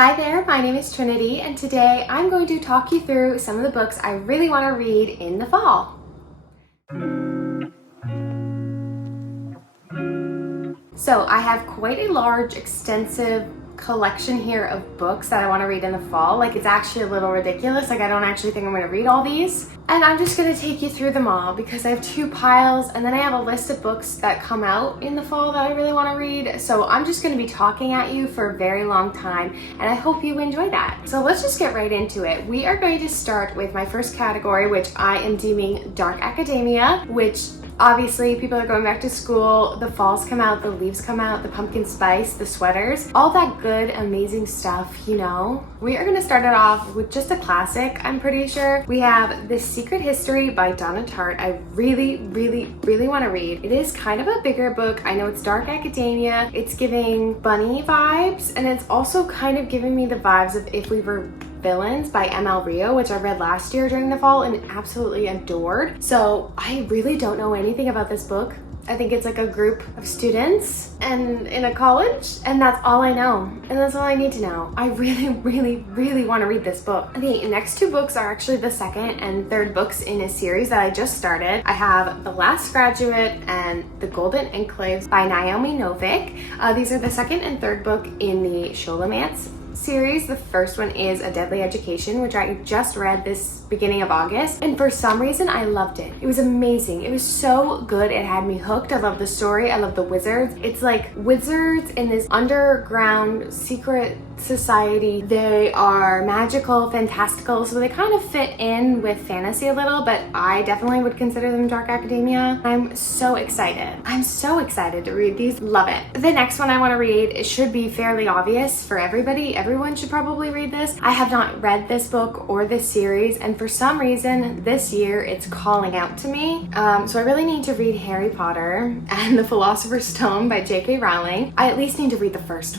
Hi there, my name is Trinity, and today I'm going to talk you through some of the books I really want to read in the fall. So I have quite a large, extensive collection here of books that I want to read in the fall. Like, it's actually a little ridiculous. Like, I don't actually think I'm going to read all these. And I'm just going to take you through them all because I have two piles, and then I have a list of books that come out in the fall that I really want to read. So I'm just going to be talking at you for a very long time, and I hope you enjoy that. So let's just get right into it. We are going to start with my first category, which I am deeming dark academia, which obviously people are going back to school, the falls come out, the leaves come out, the pumpkin spice, the sweaters, all that good, amazing stuff, you know. We are gonna start it off with just a classic, I'm pretty sure. We have The Secret History by Donna Tartt. I really wanna read. It is kind of a bigger book. I know it's dark academia, it's giving bunny vibes, and it's also kind of giving me the vibes of If We Were Villains by ML Rio, which I read last year during the fall and absolutely adored. So I really don't know anything about this book. I think it's like a group of students and in a college, and that's all I know, and that's all I need to know. I really want to read this book. The next two books are actually the second and third books in a series that I just started. I have The Last Graduate and The Golden Enclaves by Naomi Novik. These are the second and third book in the Sholomance series. The first one is A Deadly Education, which I just read this beginning of August, and for some reason I loved it. It was amazing. It was so good. It had me hooked. I love the story. I love the wizards. It's like wizards in this underground secret society. They are magical, fantastical, so they kind of fit in with fantasy a little, but I definitely would consider them dark academia. I'm so excited. I'm so excited to read these. Love it. The next one I want to read, it should be fairly obvious for everybody. Everyone should probably read this. I have not read this book or this series, and for some reason this year it's calling out to me. So I really need to read Harry Potter and the Philosopher's Stone by J.K. Rowling. I at least need to read the first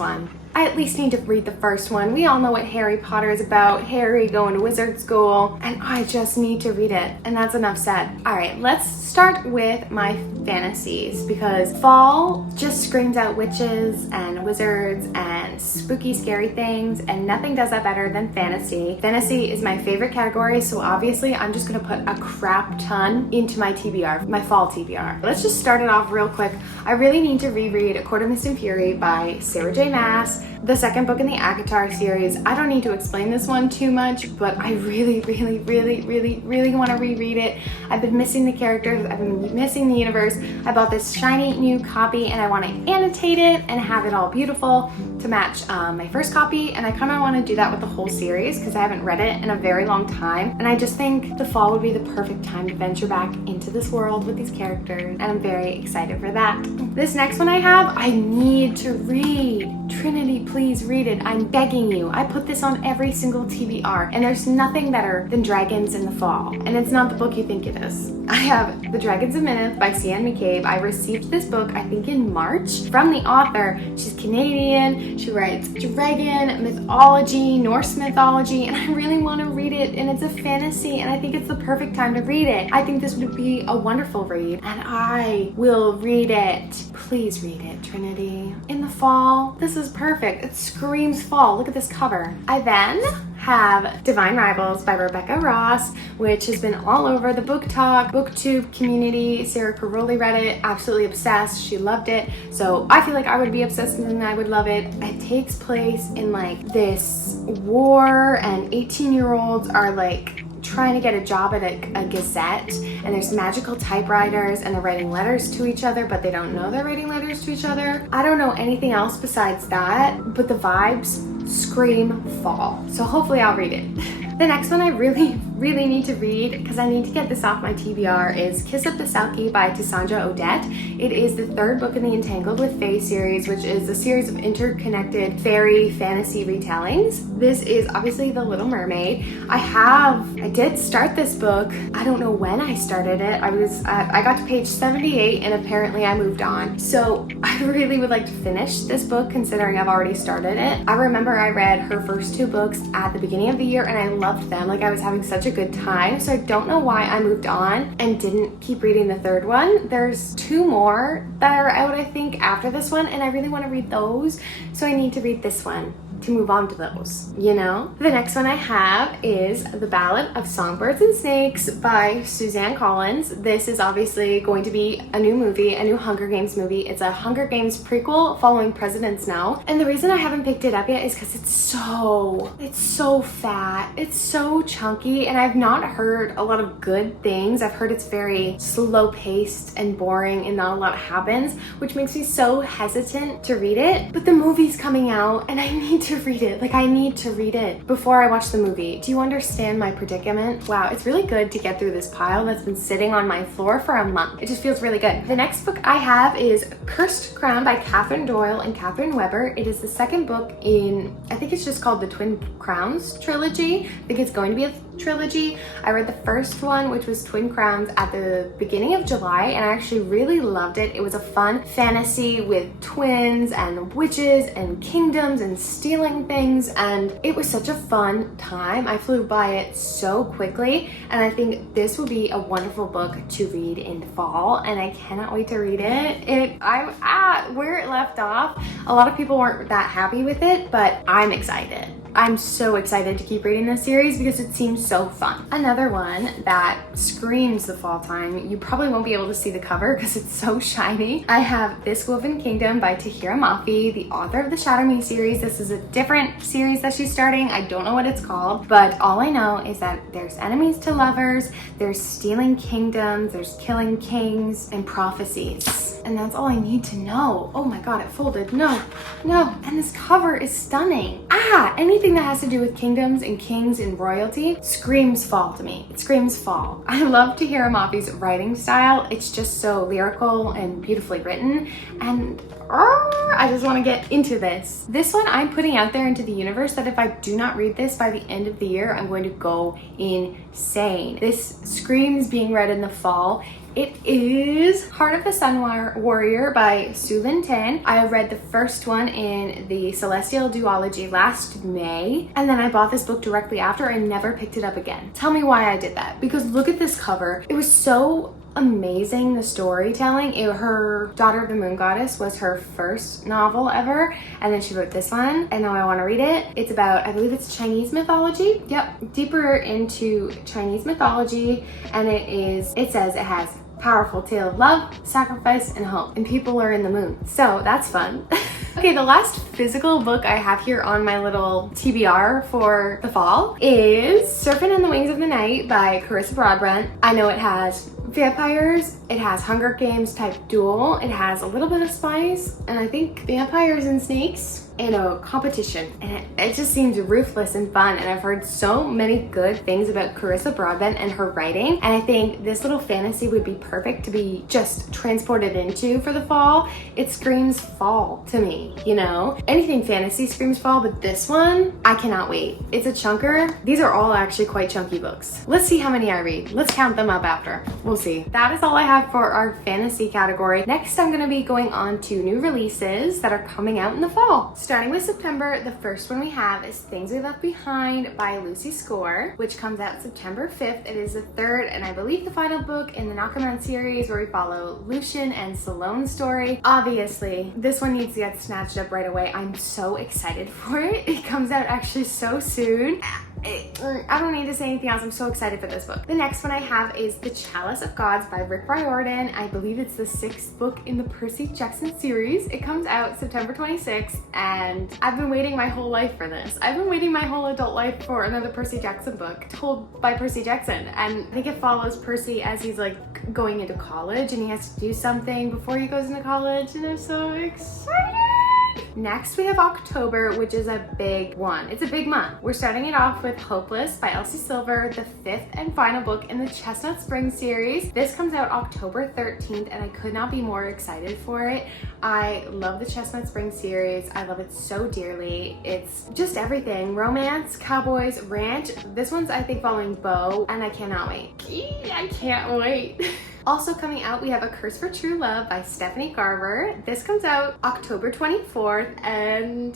one. We all know what Harry Potter is about. Harry going to wizard school, and I just need to read it, and that's enough said. All right, let's start with my fantasies, because fall just screams out witches and wizards and spooky, scary things, and nothing does that better than fantasy. Fantasy is my favorite category, so obviously I'm just gonna put a crap ton into my TBR, my fall TBR. Let's just start it off real quick. I really need to reread A Court of Mist and Fury by Sarah J. Maas, the second book in the ACOTAR series. I don't need to explain this one too much, but I really want to reread it. I've been missing the characters, I've been missing the universe. I bought this shiny new copy, and I want to annotate it and have it all beautiful to match my first copy, and I kind of want to do that with the whole series because I haven't read it in a very long time, and I just think the fall would be the perfect time to venture back into this world with these characters, and I'm very excited for that. This next one I have, I need to read. Trinity, please read it. I'm begging you. I put this on every single TBR, and there's nothing better than Dragons in the Fall, and it's not the book you think it is. I have The Dragons of Minith by Cian McCabe. I received this book, I think in March, from the author. She's Canadian. She writes dragon mythology, Norse mythology, and I really want to read it, and it's a fantasy, and I think it's the perfect time to read it. I think this would be a wonderful read, and I will read it. Please read it, Trinity. In the fall, this is perfect. It screams fall. Look at this cover. I then have Divine Rivals by Rebecca Ross, which has been all over the book talk, booktube community. Sarah Caroli read it, absolutely obsessed. She loved it. So I feel like I would be obsessed and I would love it. It takes place in like this war, and 18-year-olds are like trying to get a job at a gazette, and there's magical typewriters, and they're writing letters to each other, but they don't know they're writing letters to each other. I don't know anything else besides that, but the vibes scream fall. So hopefully I'll read it. The next one I really need to read, because I need to get this off my TBR, is Kiss Up the Selkie by Cassandra Odette. It is the third book in the Entangled with Fae series, which is a series of interconnected fairy fantasy retellings. This is obviously The Little Mermaid. I did start this book. I don't know when I started it. I got to page 78, and apparently I moved on. So I really would like to finish this book, considering I've already started it. I remember I read her first two books at the beginning of the year, and I loved them. Like, I was having such a good time, so I don't know why I moved on and didn't keep reading the third one. There's two more that are out, I think, after this one, and I really want to read those, so I need to read this one. to move on to those, you know? The next one I have is The Ballad of Songbirds and Snakes by Suzanne Collins. This is obviously going to be a new movie, a new Hunger Games movie. It's a Hunger Games prequel following President Snow. And the reason I haven't picked it up yet is because it's so fat. It's so chunky, and I've not heard a lot of good things. I've heard it's very slow paced and boring and not a lot happens, which makes me so hesitant to read it. But the movie's coming out and I need to read it. Like, I need to read it before I watch the movie. Do you understand my predicament? Wow, it's really good to get through this pile that's been sitting on my floor for a month. It just feels really good. The next book I have is Cursed Crown by Catherine Doyle and Catherine Weber. It is the second book in, I think it's just called the Twin Crowns trilogy. I think it's going to be a trilogy. I read the first one, which was Twin Crowns, at the beginning of July, and I actually really loved it. It was a fun fantasy with twins and witches and kingdoms and stealing things, and it was such a fun time. I flew by it so quickly, and I think this will be a wonderful book to read in the fall, and I cannot wait to read it. I'm at where it left off. A lot of people weren't that happy with it, but I'm excited. I'm so excited to keep reading this series because it seems so fun. Another one that screams the fall time, you probably won't be able to see the cover because it's so shiny. I have This Woven Kingdom by Tahira Mafi, the author of the Shatter Me series. This is a different series that she's starting. I don't know what it's called, but all I know is that there's enemies to lovers, there's stealing kingdoms, there's killing kings, and prophecies. And that's all I need to know. Oh my god, it folded. No. And this cover is stunning. Anything that has to do with kingdoms and kings and royalty screams fall to me. It screams fall. I love Tahira Mafi's writing style. It's just so lyrical and beautifully written, and I just want to get into this. This one I'm putting out there into the universe that if I do not read this by the end of the year, I'm going to go insane. This screams being read in the fall. It is Heart of the Sun Warrior by Su Lin Tan. I read the first one in the Celestial Duology last May, and then I bought this book directly after and never picked it up again. Tell me why I did that, because look at this cover. It was so amazing, the storytelling. Her Daughter of the Moon Goddess was her first novel ever, and then she wrote this one, and now I want to read it. It's about, I believe it's Chinese mythology. Yep, deeper into Chinese mythology, and it says it has powerful tale of love, sacrifice, and hope, and people are in the moon. So that's fun. Okay, the last physical book I have here on my little TBR for the fall is Serpent and the Wings of the Night by Carissa Broadbent. I know it has vampires, it has Hunger Games type duel, it has a little bit of spice, and I think vampires and snakes in a competition, and it just seems ruthless and fun. And I've heard so many good things about Carissa Broadbent and her writing, and I think this little fantasy would be perfect to be just transported into for the fall. It screams fall to me, you know? Anything fantasy screams fall, but this one, I cannot wait. It's a chunker. These are all actually quite chunky books. Let's see how many I read. Let's count them up after. We'll see. That is all I have for our fantasy category. Next, I'm gonna be going on to new releases that are coming out in the fall. Starting with September, the first one we have is Things We Left Behind by Lucy Score, which comes out September 5th. It is the third and I believe the final book in the Nakaman series where we follow Lucian and Salone's story. Obviously, this one needs to get snatched up right away. I'm so excited for it. It comes out actually so soon. I don't need to say anything else. I'm so excited for this book. The next one I have is The Chalice of Gods by Rick Riordan. I believe it's the 6th book in the Percy Jackson series. It comes out September 26th, and I've been waiting my whole life for this. I've been waiting my whole adult life for another Percy Jackson book told by Percy Jackson, and I think it follows Percy as he's like going into college and he has to do something before he goes into college, and I'm so excited. Next, we have October, which is a big one. It's a big month. We're starting it off with Hopeless by Elsie Silver, the 5th and final book in the Chestnut Spring series. This comes out October 13th, and I could not be more excited for it. I love the Chestnut Spring series. I love it so dearly. It's just everything. Romance, cowboys, ranch. This one's, I think, following Beau, and I cannot wait. I can't wait. Also coming out, we have A Curse for True Love by Stephanie Garber. This comes out October 24th, and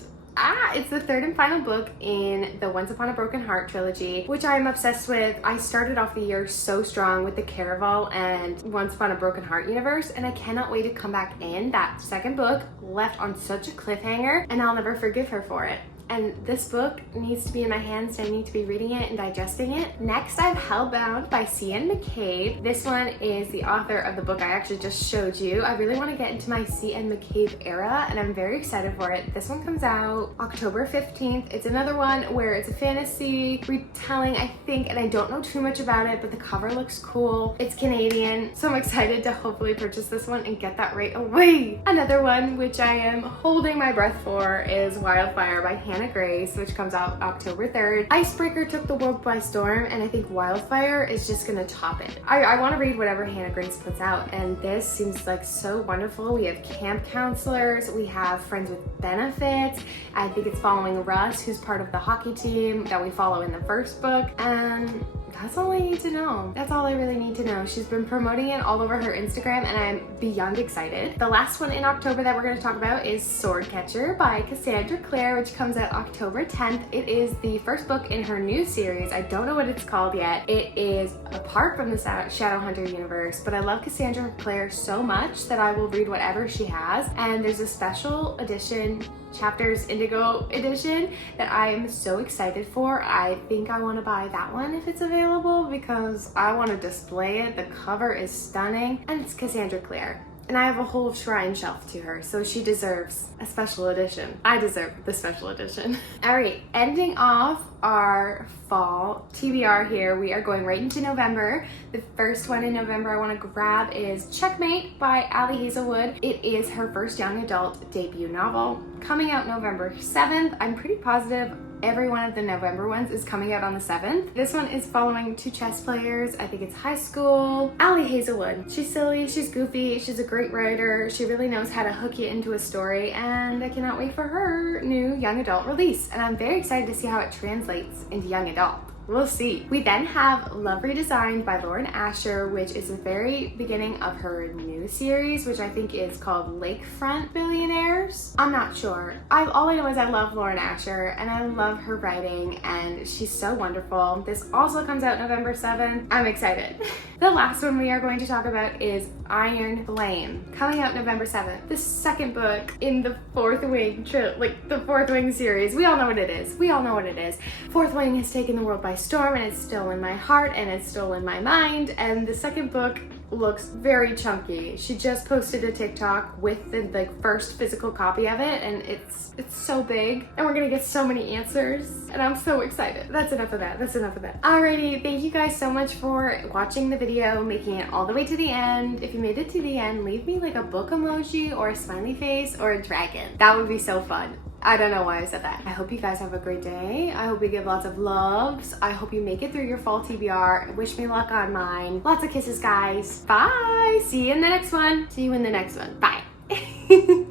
it's the 3rd and final book in the Once Upon a Broken Heart trilogy, which I'm obsessed with. I started off the year so strong with the Caraval and Once Upon a Broken Heart universe, and I cannot wait to come back in. That second book left on such a cliffhanger, and I'll never forgive her for it. and this book needs to be in my hands and I need to be reading it and digesting it. Next, I have Hellbound by C.N. McCabe. This one is the author of the book I actually just showed you. I really want to get into my C.N. McCabe era, and I'm very excited for it. This one comes out October 15th. It's another one where it's a fantasy retelling, I think, and I don't know too much about it, but the cover looks cool. It's Canadian, so I'm excited to hopefully purchase this one and get that right away. Another one which I am holding my breath for is Wildfire by Hannah Grace, which comes out October 3rd. Icebreaker took the world by storm, and I think Wildfire is just gonna top it. I want to read whatever Hannah Grace puts out, and this seems like so wonderful. We have camp counselors, we have friends with benefits. I think it's following Russ, who's part of the hockey team that we follow in the first book, and that's all I need to know. That's all I really need to know. She's been promoting it all over her Instagram, and I'm beyond excited. The last one in October that we're going to talk about is Swordcatcher by Cassandra Clare, which comes out October 10th. It is the first book in her new series. I don't know what it's called yet. It is apart from the Shadowhunter universe, but I love Cassandra Clare so much that I will read whatever she has. And there's a special edition, Chapters Indigo edition, that I am so excited for. I think I want to buy that one if it's available because I want to display it. The cover is stunning, and it's Cassandra Clare. And I have a whole shrine shelf to her, so she deserves a special edition. I deserve the special edition. All right, ending off our fall TBR here, we are going right into November. The first one in November I want to grab is Checkmate by Ali Hazelwood. It is her first young adult debut novel, coming out November 7th. I'm pretty positive every one of the November ones is coming out on the 7th. This one is following two chess players. I think it's high school. Ali Hazelwood. She's silly, she's goofy, she's a great writer. She really knows how to hook you into a story, and I cannot wait for her new young adult release. And I'm very excited to see how it translates into young adult. We'll see. We then have Love Redesigned by Lauren Asher, which is the very beginning of her new series, which I think is called Lakefront Billionaires. I'm not sure. All I know is I love Lauren Asher and I love her writing, and she's so wonderful. This also comes out November 7th. I'm excited. The last one we are going to talk about is Iron Flame, coming out November 7th. The second book in the Fourth Wing the Fourth Wing series. We all know what it is. We all know what it is. Fourth Wing has taken the world by storm, and it's still in my heart and it's still in my mind. And the second book looks very chunky. She just posted a TikTok with the first physical copy of it, and it's so big, and we're gonna get so many answers, and I'm so excited. That's enough of that. Alrighty, thank you guys so much for watching the video, making it all the way to the end. If you made it to the end, leave me like a book emoji or a smiley face or a dragon. That would be so fun. I don't know why I said that. I hope you guys have a great day. I hope you give lots of loves. I hope you make it through your fall TBR. Wish me luck on mine. Lots of kisses, guys. Bye. See you in the next one. Bye.